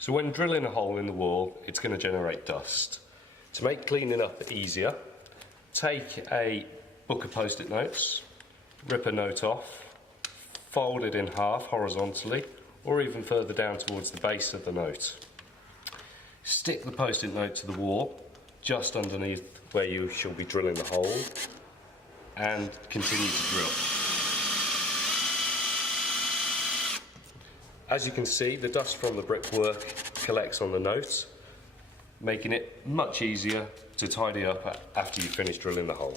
So when drilling a hole in the wall, it's going to generate dust. To make cleaning up easier, take a book of post-it notes, rip a note off, fold it in half horizontally, or even further down towards the base of the note. Stick the post-it note to the wall, just underneath where you shall be drilling the hole, and continue to drill. As you can see, the dust from the brickwork collects on the note, making it much easier to tidy up after you finish drilling the hole.